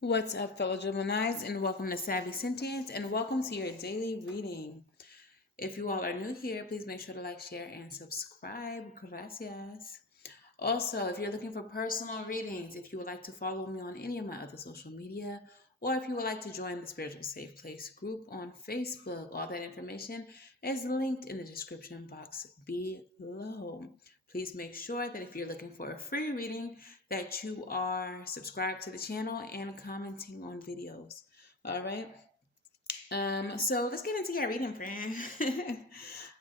What's up, fellow Geminis, and welcome to Savvy Sentient, and welcome to your daily reading. If you all are new here, please make sure to like, share, and subscribe. Gracias. Also, if you're looking for personal readings, if you would like to follow me on any of my other social media, or if you would like to join the Spiritual Safe Place group on Facebook, all that information is linked in the description box below. Please make sure that if you're looking for a free reading, that you are subscribed to the channel and commenting on videos. All right. So let's get into your reading, friend.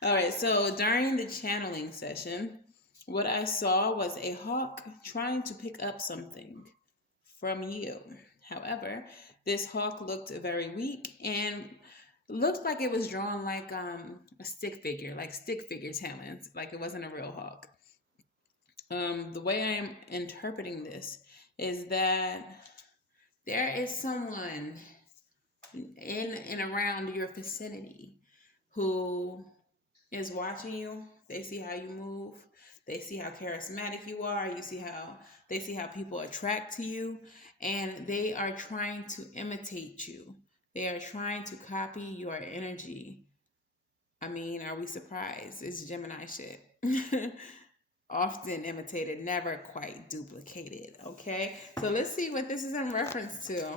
All right, so during the channeling session, what I saw was a hawk trying to pick up something from you. However, this hawk looked very weak and looked like it was drawn like a stick figure, like stick figure talents, like it wasn't a real hawk. The way I am interpreting this is that there is someone in and around your vicinity who is watching you. They see how you move. They see how charismatic you are. They see how people attract to you, and they are trying to imitate you. They are trying to copy your energy. I mean, are we surprised? It's Gemini shit. Often imitated, never quite duplicated. Okay, so let's see what this is in reference to.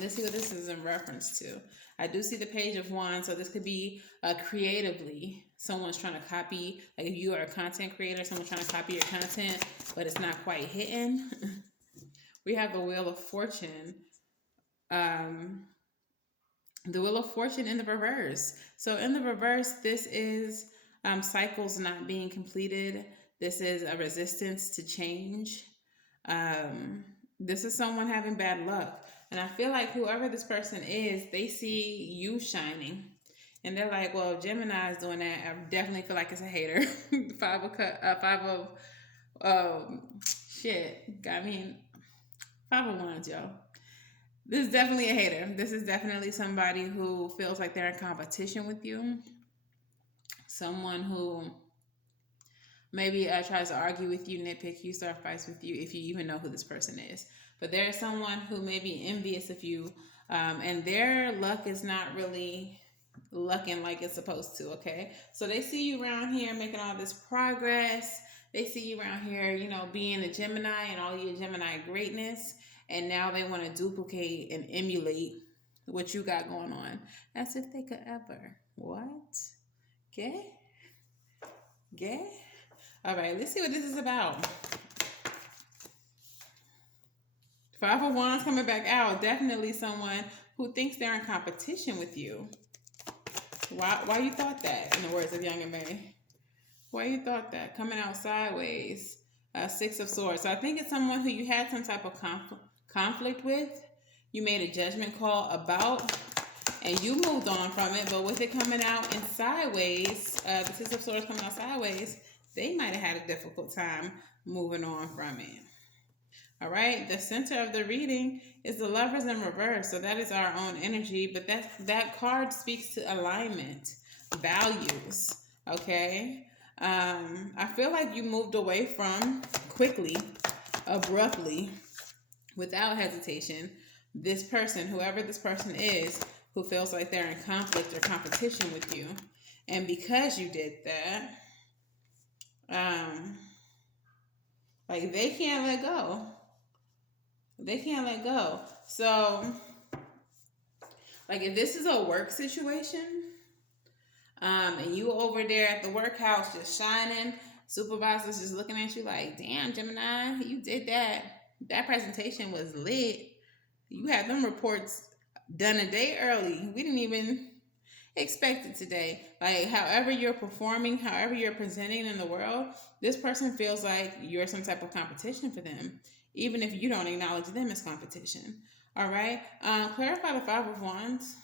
Let's see what this is in reference to. I do see the Page of Wands, so this could be creatively. Someone's trying to copy, like if you are a content creator, someone's trying to copy your content, but it's not quite hitting. We have the Wheel of Fortune. The Wheel of Fortune in the reverse. So in the reverse, this is cycles not being completed. This is a resistance to change. This is someone having bad luck. And I feel like whoever this person is, they see you shining. And they're like, well, if Gemini is doing that, I definitely feel like it's a hater. Shit. I mean, 5 of Wands, yo. This is definitely a hater. This is definitely somebody who feels like they're in competition with you. Someone who maybe tries to argue with you, nitpick you, start fights with you, if you even know who this person is. But there is someone who may be envious of you, and their luck is not really lucking like it's supposed to, okay? So they see you around here making all this progress. They see you around here, being a Gemini and all your Gemini greatness. And now they want to duplicate and emulate what you got going on. As if they could ever. What? Okay? Okay? All right, let's see what this is about. 5 of Wands coming back out. Definitely someone who thinks they're in competition with you. Why you thought that, in the words of Young and May? Why you thought that? Coming out sideways. 6 of Swords. So I think it's someone who you had some type of conflict with. You made a judgment call about, and you moved on from it. But with it coming out in sideways, the 6 of Swords coming out sideways, they might have had a difficult time moving on from it. All right, the center of the reading is the Lovers in reverse. So that is our own energy, but that card speaks to alignment, values, okay? I feel like you moved away from quickly, abruptly, without hesitation, this person, whoever this person is, who feels like they're in conflict or competition with you. And because you did that, like they can't let go. They can't let go. So, like if this is a work situation, and you over there at the workhouse just shining, supervisors just looking at you like, damn, Gemini, you did that. That presentation was lit. You had them reports done a day early. We didn't even expect it today. Like, however you're performing, however you're presenting in the world, this person feels like you're some type of competition for them, even if you don't acknowledge them as competition. All right. Clarify the 5 of Wands.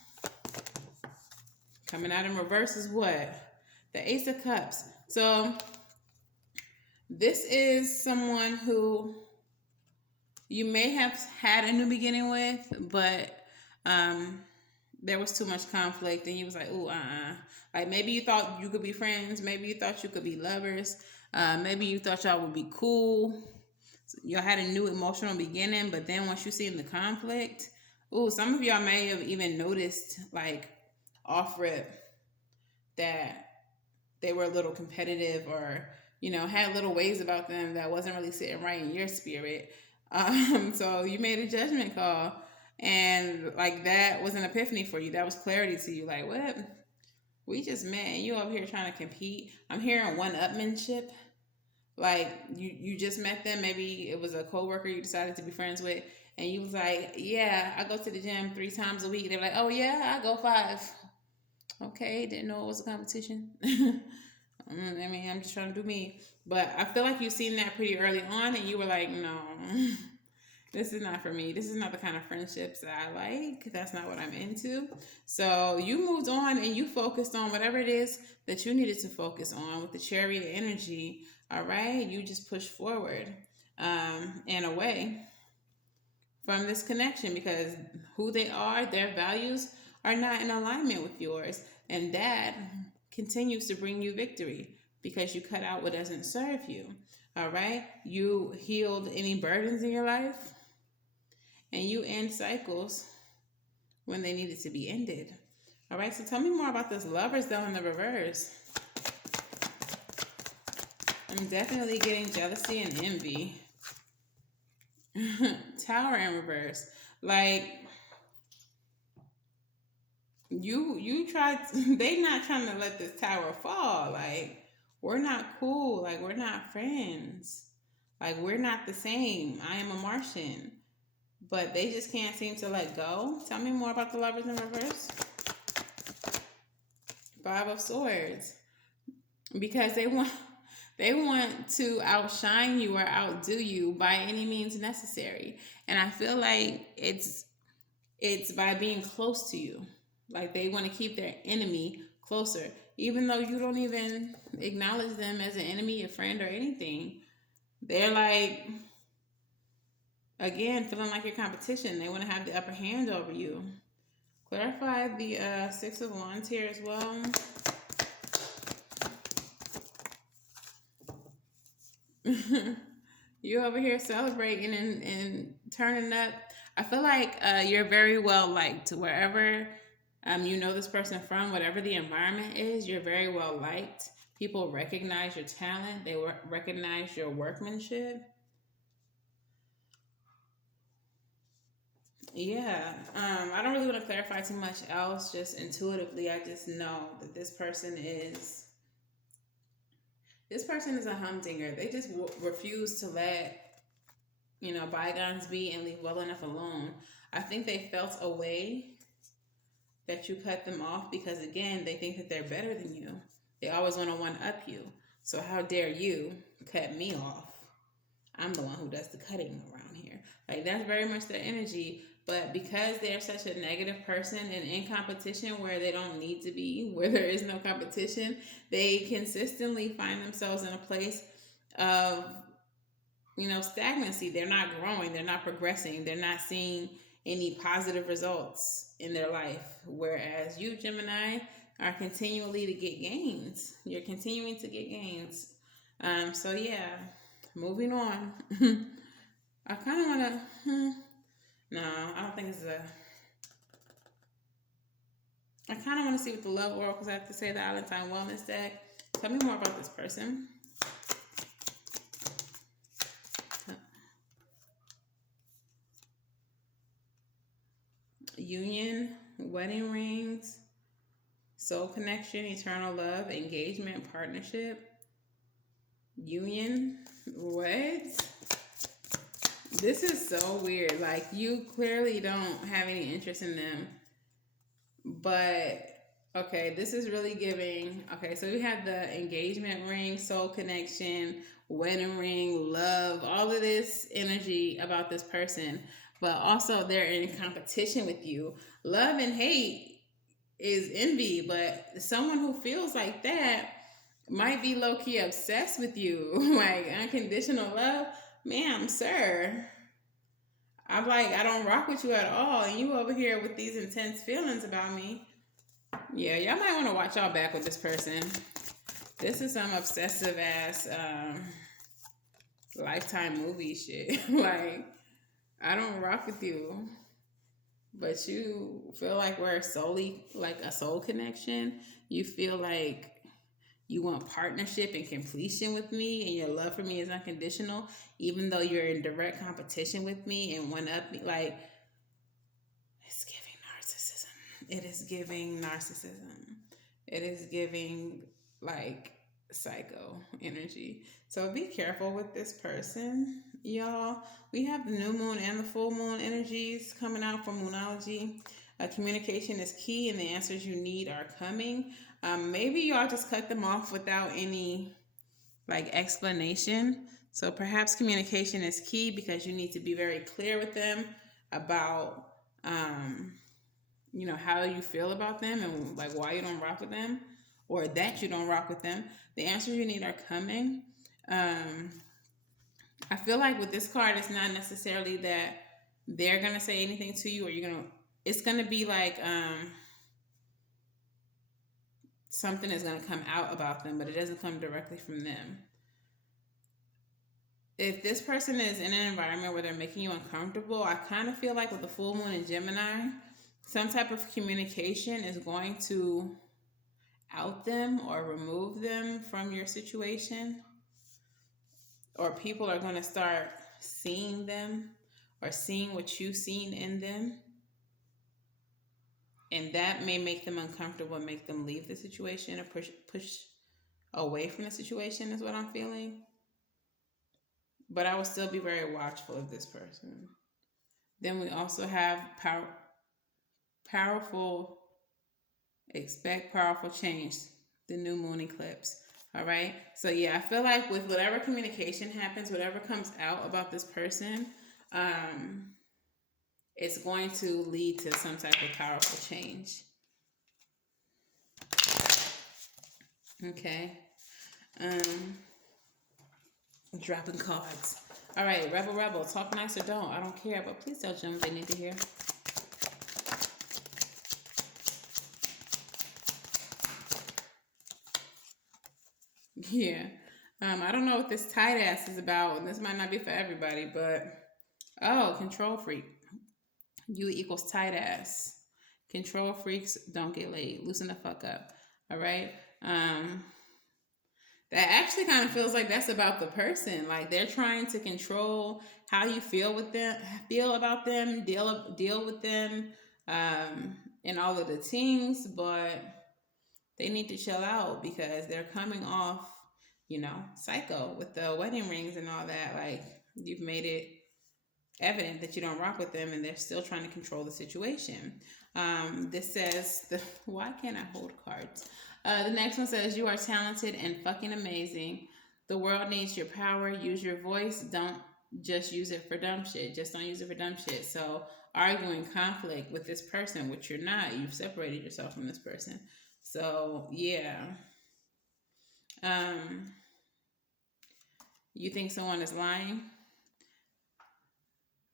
Coming out in reverse is what? The Ace of Cups. So this is someone who you may have had a new beginning with, but there was too much conflict and you was like, ooh, like maybe you thought you could be friends, maybe you thought you could be lovers, maybe you thought y'all would be cool, Y'all had a new emotional beginning, but then once you seen the conflict, ooh, some of y'all may have even noticed, like, off rip, that they were a little competitive, or had little ways about them that wasn't really sitting right in your spirit. So you made a judgment call, and like that was an epiphany for you. That was clarity to you. Like, what? We just met, and you over here trying to compete. I'm hearing one-upmanship. Like you just met them. Maybe it was a coworker you decided to be friends with, and you was like, "Yeah, I go to the gym 3 times a week." They're like, "Oh yeah, I go 5." Okay, didn't know it was a competition. I mean, I'm just trying to do me. But I feel like you've seen that pretty early on, and you were like, no, this is not for me. This is not the kind of friendships that I like. That's not what I'm into. So you moved on and you focused on whatever it is that you needed to focus on with the chariot energy. All right. You just push forward and away from this connection, because who they are, their values are not in alignment with yours. And that continues to bring you victory because you cut out what doesn't serve you. All right. You healed any burdens in your life, and you end cycles when they needed to be ended. All right. So tell me more about this Lovers, though, in the reverse. I'm definitely getting jealousy and envy. Tower in reverse. Like, you tried they not trying to let this tower fall. Like, we're not cool. Like, we're not friends. Like, we're not the same. I am a Martian. But they just can't seem to let go. Tell me more about the Lovers in reverse. 5 of Swords. Because they want to outshine you or outdo you by any means necessary. And I feel like it's by being close to you. Like, they want to keep their enemy closer, even though you don't even acknowledge them as an enemy, a friend, or anything. They're like, again, feeling like your competition. They want to have the upper hand over you. Clarify the 6 of Wands here as well. You over here celebrating and turning up. I feel like you're very well liked wherever you know this person from, whatever the environment is. You're very well liked. People recognize your talent. They recognize your workmanship. Yeah, I don't really want to clarify too much else. Just intuitively, I just know that this person is a humdinger. They just refuse to let bygones be and leave well enough alone. I think they felt a way that you cut them off because, again, they think that they're better than you. They always want to one up you. So how dare you cut me off? I'm the one who does the cutting around here. Like, that's very much their energy. But because they're such a negative person and in competition where they don't need to be, where there is no competition, they consistently find themselves in a place of stagnancy. They're not growing. They're not progressing. They're not seeing any positive results in their life. Whereas you, Gemini, are continually to get gains. You're continuing to get gains. So yeah, moving on. I kind of want to, no, I don't think it's I kind of want to see what the love oracles have to say, the Valentine Wellness deck. Tell me more about this person. Union, wedding rings, soul connection, eternal love, engagement, partnership. Union, what? This is so weird. Like, you clearly don't have any interest in them. But, okay, this is really giving. Okay, so we have the engagement ring, soul connection, wedding ring, love, all of this energy about this person. But also they're in competition with you. Love and hate is envy, but someone who feels like that might be low-key obsessed with you. Like, unconditional love. Ma'am, sir, I'm like, I don't rock with you at all, and you over here with these intense feelings about me. Yeah, y'all might want to watch y'all back with this person. This is some obsessive ass Lifetime movie shit. Like, I don't rock with you, but you feel like we're solely like a soul connection. You feel like you want partnership and completion with me, and your love for me is unconditional, even though you're in direct competition with me and one up me. Like, it's giving narcissism. It is giving narcissism. It is giving like psycho energy. So be careful with this person, y'all. We have the new moon and the full moon energies coming out from Moonology. Communication is key, and the answers you need are coming. Maybe y'all just cut them off without any like explanation. So perhaps communication is key because you need to be very clear with them about um, how you feel about them and like why you don't rock with them or that you don't rock with them. The answers you need are coming. um I feel like with this card it's not necessarily that they're gonna say anything to you or you're gonna it's gonna be like something is gonna come out about them, but it doesn't come directly from them. If this person is in an environment where they're making you uncomfortable, I kind of feel like with the full moon in Gemini, some type of communication is going to out them or remove them from your situation, or people are going to start seeing them or seeing what you've seen in them, and that may make them uncomfortable and make them leave the situation or push away from the situation is what I'm feeling. But I will still be very watchful of this person. Then we also have powerful, expect powerful change, the new moon eclipse. All right. So yeah, I feel like with whatever communication happens, whatever comes out about this person, it's going to lead to some type of powerful change. Okay. Um, dropping cards. All right, Rebel, talk nice or don't. I don't care, but please tell Jim what they need to hear. Yeah. I don't know what this tight ass is about, and this might not be for everybody, but control freak. You equals tight ass. Control freaks don't get laid. Loosen the fuck up. All right. That actually kind of feels like that's about the person. Like they're trying to control how you feel about them, deal with them, and all of the things, but they need to chill out because they're coming off, psycho with the wedding rings and all that. Like you've made it evident that you don't rock with them and they're still trying to control the situation. This says, why can't I hold cards? The next one says, you are talented and fucking amazing. The world needs your power. Use your voice. Don't just use it for dumb shit. Just don't use it for dumb shit. So arguing conflict with this person, which you're not, you've separated yourself from this person. So yeah. You think someone is lying?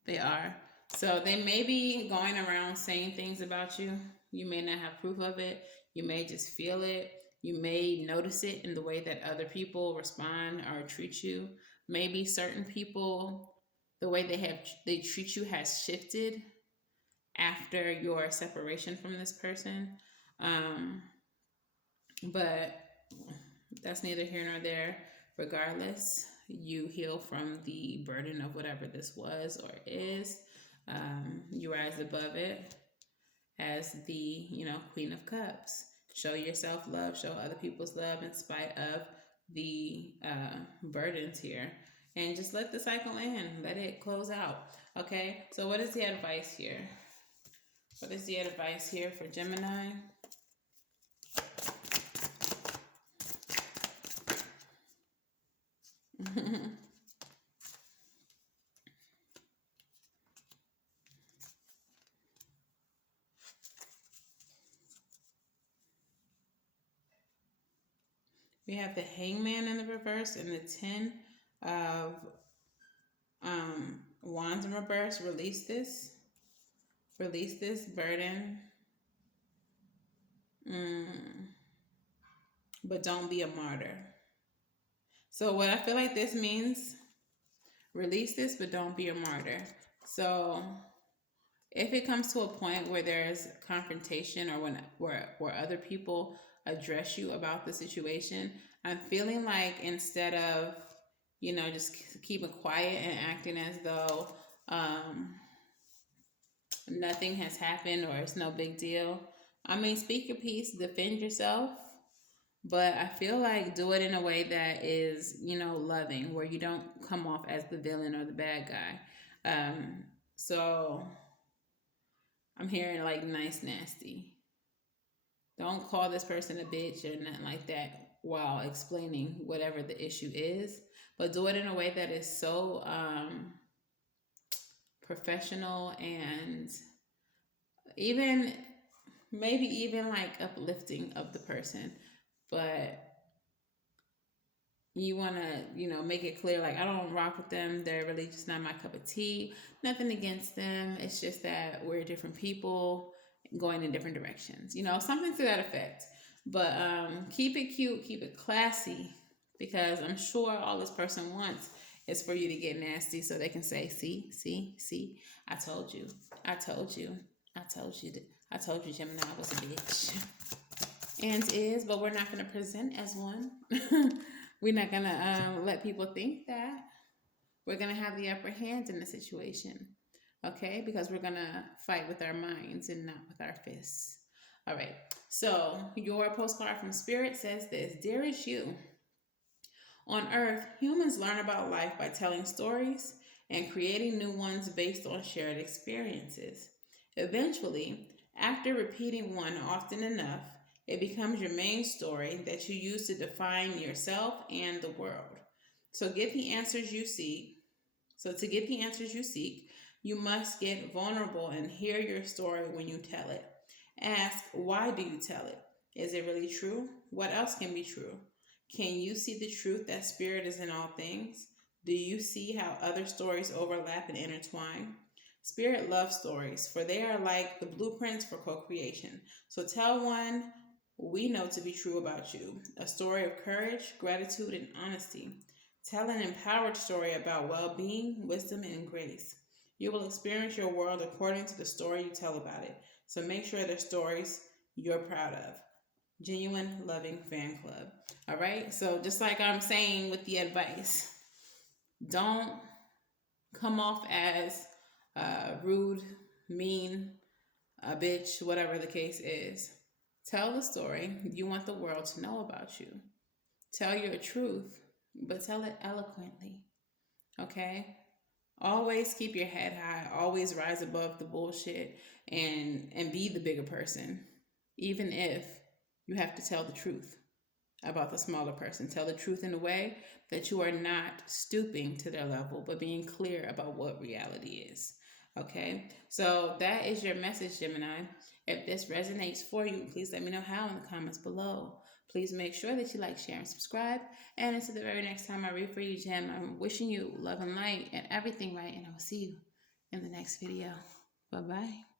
They are. So they may be going around saying things about you. You may not have proof of it. You may just feel it. You may notice it in the way that other people respond or treat you. Maybe certain people, the way they treat you has shifted after your separation from this person. But that's neither here nor there. Regardless, you heal from the burden of whatever this was or is. You rise above it as the, Queen of Cups. Show yourself love, show other people's love in spite of the burdens here. And just let the cycle end. Let it close out. Okay, so what is the advice here? What is the advice here for Gemini? We have the Hangman in the reverse and the 10 of Wands in reverse. Release this. Release this burden. But don't be a martyr. So what I feel like this means Release this, but don't be a martyr. So if it comes to a point where there's confrontation or where other people address you about the situation, I'm feeling like instead of just keeping quiet and acting as though nothing has happened or it's no big deal. I mean, speak your piece, defend yourself, but I feel like do it in a way that is, loving, where you don't come off as the villain or the bad guy. So I'm hearing like nice, nasty. Don't call this person a bitch or nothing like that while explaining whatever the issue is, but do it in a way that is so professional and even maybe even like uplifting of the person. But you want to, make it clear, like, I don't rock with them. They're really just not my cup of tea. Nothing against them. It's just that we're different people going in different directions, something to that effect. But keep it cute, keep it classy, because I'm sure all this person wants is for you to get nasty so they can say, see, I told you, I told you, I told you, I told you Gemini was a bitch. And is, but we're not going to present as one. We're not going to let people think that. We're going to have the upper hand in the situation, okay? Because we're going to fight with our minds and not with our fists. All right, so your postcard from Spirit says this: Dearest you, on Earth, humans learn about life by telling stories and creating new ones based on shared experiences. Eventually, after repeating one often enough, it becomes your main story that you use to define yourself and the world. So get the answers you seek. So to get the answers you seek, you must get vulnerable and hear your story when you tell it. Ask, why do you tell it? Is it really true? What else can be true? Can you see the truth that spirit is in all things? Do you see how other stories overlap and intertwine? Spirit loves stories, for they are like the blueprints for co creation. So tell one we know to be true about you, a story of courage, gratitude, and honesty. Tell an empowered story about well being, wisdom, and grace. You will experience your world according to the story you tell about it. So make sure they're stories you're proud of. Genuine Loving Fan Club. All right. So just like I'm saying with the advice, don't come off as rude, mean, a bitch, whatever the case is. Tell the story you want the world to know about you. Tell your truth, but tell it eloquently. Okay? Always keep your head high. Always rise above the bullshit and be the bigger person, even if you have to tell the truth about the smaller person. Tell the truth in a way that you are not stooping to their level, but being clear about what reality is. Okay, so that is your message, Gemini. If this resonates for you, please let me know how in the comments below. Please make sure that you like, share, and subscribe. And until the very next time I read for you, Gem, I'm wishing you love and light and everything right. And I will see you in the next video. Bye-bye.